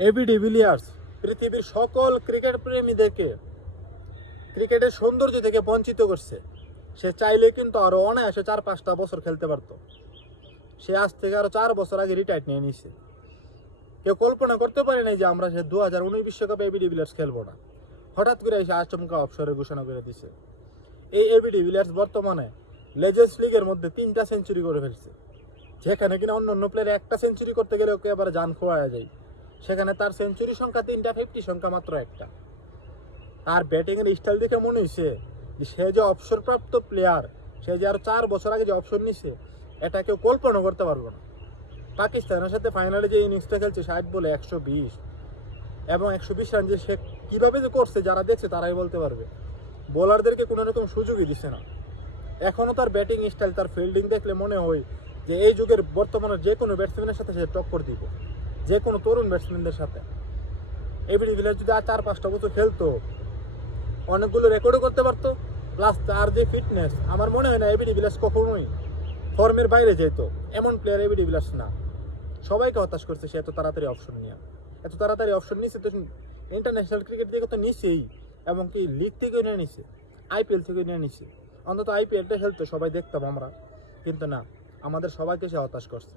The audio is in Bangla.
এবি ডিভিলিয়ার্স পৃথিবীর সকল ক্রিকেট প্রেমীদেরকে ক্রিকেটের সৌন্দর্য থেকে বঞ্চিত করছে। সে চাইলে কিন্তু আরও অনায়াসে চার পাঁচটা বছর খেলতে পারতো। সে আজ থেকে আরও চার বছর আগে রিটায়ার নিয়ে নিছে। কেউ কল্পনা করতে পারে নাই যে আমরা সে দু হাজার উনিশ বিশ্বকাপে এবি ডিভিলিয়ার্স খেলব না। হঠাৎ করে এসে আচমকা অবসরের ঘোষণা করে দিছে। এই এবি ডিভিলিয়ার্স বর্তমানে লেজেন্স লিগের মধ্যে তিনটা সেঞ্চুরি করে ফেলছে। যেখানে কিনা অন্য অন্য প্লেয়ার একটা সেঞ্চুরি করতে গেলে ওকে এবার যান খোয়া যায়। সেখানে তার সেঞ্চুরি সংখ্যা তিনটা ফিফটি সংখ্যা মাত্র একটা। আর ব্যাটিং এর স্টাইল দেখে মনে হয়েছে সে যে অবসরপ্রাপ্ত প্লেয়ার সে যে আর চার বছর আগে যে অপশন নিছে, এটা কেউ কল্পনা করতে পারব না। পাকিস্তানের সাথে ফাইনালে যে ইনিংসটা খেলছে, ষাট বলে একশো বিশ এবং একশো বিশ রান যে সে কীভাবে যে করছে, যারা দেখছে তারাই বলতে পারবে। বোলারদেরকে কোনো রকম সুযোগই দিছে না। এখনও তার ব্যাটিং স্টাইল তার ফিল্ডিং দেখলে মনে হয় যে এই যুগের বর্তমানে যে কোনো ব্যাটসম্যানের সাথে সে টক্কর দিব। যে কোনো তরুণ ব্যাটসম্যানদের সাথে। এবিডি ভিলার যদি আর চার পাঁচটা বছর খেলতো, অনেকগুলো রেকর্ডও করতে পারতো প্লাস তার যে ফিটনেস আমার মনে হয় না এবিডি বিলাস কখনোই ফর্মের বাইরে যেত। এমন প্লেয়ার এবিডি বিলাস না। সবাইকে হতাশ করছে সে এত তাড়াতাড়ি অপশন নিয়ে। এত তাড়াতাড়ি অপশন নিচ্ছে তো ইন্টারন্যাশনাল ক্রিকেট থেকে তো নিছেই, এবং কি লিগ থেকে নিয়ে নিছে আইপিএল থেকে নিয়ে নিছে। অন্তত আইপিএলটা খেলতো, সবাই দেখতাম আমরা। কিন্তু না, আমাদের সবাইকে সে হতাশ করছে।